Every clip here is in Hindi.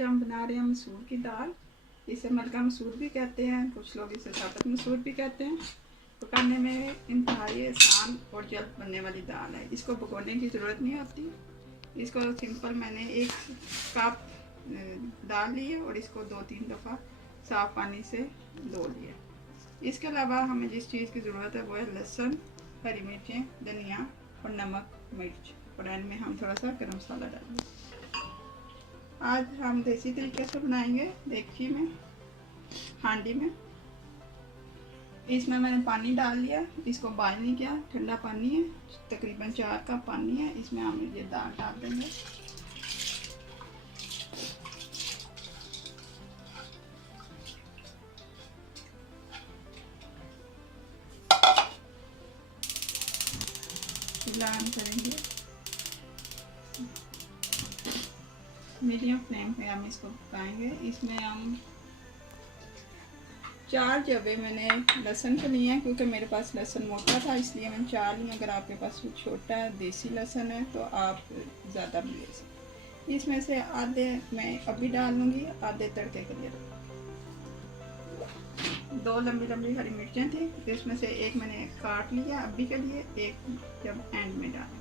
आज हम बना रहे हैं मसूर की दाल। इसे मलका मसूर भी कहते हैं, कुछ लोग इसे साबुत मसूर भी कहते हैं। पकाने में इंतहाई आसान और जल्द बनने वाली दाल है। इसको भगोने की ज़रूरत नहीं होती। इसको सिंपल मैंने 1 कप दाल ली है और इसको 2-3 दफ़ा साफ़ पानी से धो लिया। इसके अलावा हमें जिस चीज़ की ज़रूरत है वो है लहसुन, हरी मिर्चें, धनिया और नमक, मिर्च, और एंड में हम थोड़ा सा गरम मसाला डालेंगे। आज हम देसी तरीके से बनाएंगे, देखिए में हांडी में। इसमें मैंने पानी डाल लिया, इसको बॉयल नहीं किया, ठंडा पानी है, तकरीबन 4 कप पानी है। इसमें हम ये दाल डाल देंगे। ऑन करेंगे, मीडियम फ्लेम पे हम इसको पकाएंगे। इसमें हम 4 जवे मैंने लहसुन के लिए हैं, क्योंकि मेरे पास लहसुन मोटा था इसलिए मैंने 4 लिए। अगर आपके पास छोटा देसी लहसुन है तो आप ज़्यादा भी ले सकते। इसमें से आधे मैं अभी डाल लूँगी, आधे तड़के के लिए। 2 लंबी लंबी हरी मिर्चें थी, तो इसमें से एक मैंने काट लिया अभी के लिए, एक जब एंड में डालेंगे।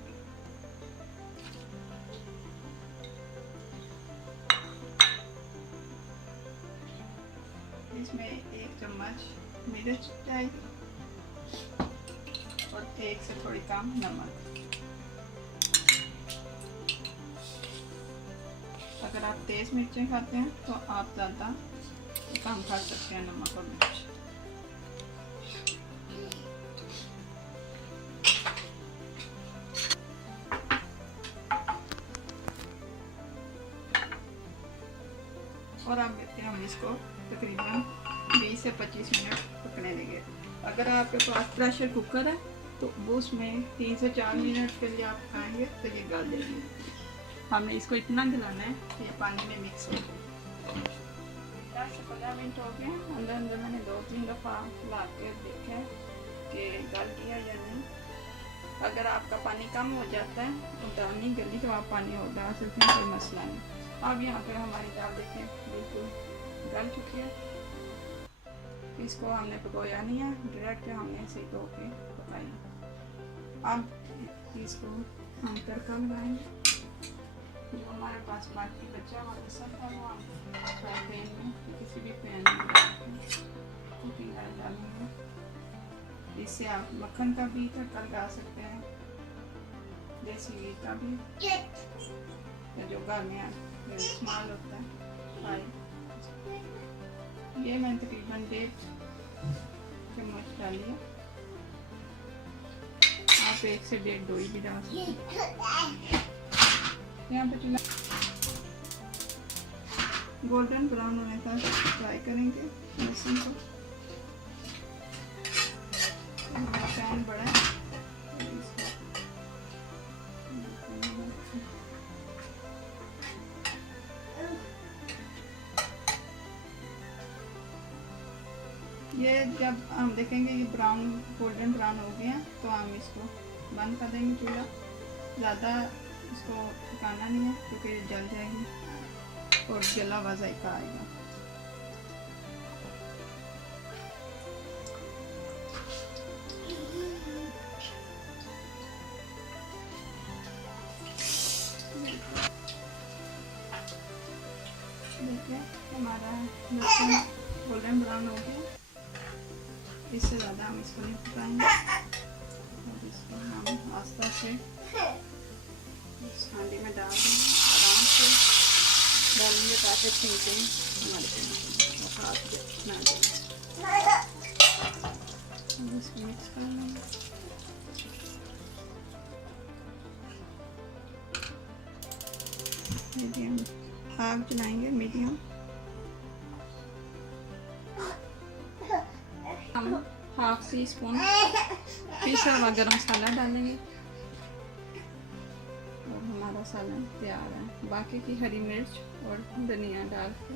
इसमें 1 चम्मच मिर्च जाएगी और 1 से थोड़ी कम नमक। अगर आप तेज़ मिर्चें खाते हैं तो आप ज़्यादा कम खा सकते हैं नमक और मिर्च। और अब हम इसको तकरीबन 20 से 25 मिनट पकने देंगे। अगर आपके पास प्रेशर कुकर है तो वो उसमें 3 से 4 मिनट के लिए आप पकाएंगे तो ये गल जाएगी। हमने इसको इतना गलाना है कि ये पानी में मिक्स हो जाए। 10 से 15 मिनट हो गए, अंदर अंदर मैंने 2-3 दफ़ा ला के देखा है कि गल गया या नहीं। अगर आपका पानी कम हो जाता है तो दाल नहीं गली तो आप पानी और डाल सकते हैं, कोई मसला नहीं। अब यहाँ पर हमारी दाल देखें बिल्कुल गल चुकी है। इसको हमने पकाया नहीं है, डायरेक्ट हमने इसे धो के पकाई। अब इसको हम तड़का लगाएंगे। जो हमारे पास बाकी बचा हुआ लहसुन था वो हम फ्राई पैन में, किसी भी पैन में कुकिंग ऑयल डालेंगे। इससे आप मक्खन का भी तड़का लगा सकते हैं, देसी घी का भी, जो घर में इस्तेमाल होता है। ये मैंने तकरीबन 1.5 चम्मच डाली है। आप 1 से 1.5 2 भी डाल सकते हैं। यहाँ पे चूल्हा गोल्डन ब्राउन होने तक फ्राई करेंगे लहसुन को। पैन बड़ा है, ये जब हम देखेंगे ये ब्राउन गोल्डन ब्राउन हो गया तो हम इसको बंद कर देंगे चूल्हा। ज़्यादा इसको पकाना नहीं है क्योंकि जल जाएगी और जला हुआ जायका आएगा। देखिए हमारा लहसुन गोल्डन ब्राउन हो गया। इससे ज़्यादा हम इसको नहीं पकाएंगे और इसको हम आस्ता से इस हांडी में डाल देंगे। आराम से डालेंगे ताकि छींकें हमारे हाथ ना जाए। इसको मिक्स कर लेंगे। मीडियम आग जलाएंगे, मीडियम। हम 1/2 टीस्पून पिसा हुआ गरम मसाला डालेंगे और हमारा सालन तैयार है। बाकी की हरी मिर्च और धनिया डाल के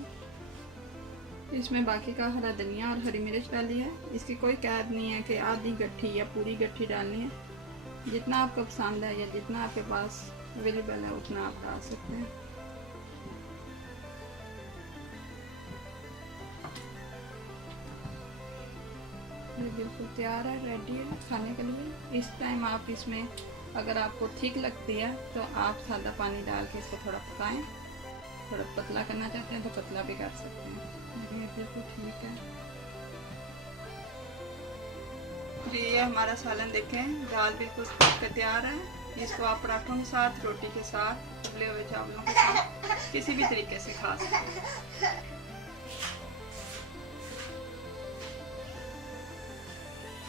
इसमें बाकी का हरा धनिया और हरी मिर्च डाली है। इसकी कोई कैद नहीं है कि आधी गट्ठी या पूरी गट्ठी डालनी है। जितना आपको पसंद है या जितना आपके पास अवेलेबल है उतना आप डाल सकते हैं। बिल्कुल तैयार है, रेडी है खाने के लिए। इस टाइम आप इसमें अगर आपको ठीक लगती है तो आप सादा पानी डाल के इसको थोड़ा पकाएं। थोड़ा पतला करना चाहते हैं तो पतला भी कर सकते हैं। ये बिल्कुल ठीक है जी। ये हमारा सालन देखें, दाल बिल्कुल पक के तैयार है। इसको आप पराठों के साथ, रोटी के साथ, उबले हुए चावलों के साथ किसी भी तरीके से खा सकते हैं।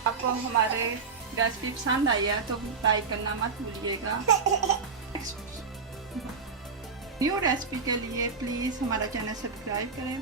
आपको हमारे रेसिपी पसंद आई है तो लाइक करना मत भूलिएगा। न्यू रेसिपी के लिए प्लीज़ हमारा चैनल सब्सक्राइब करें।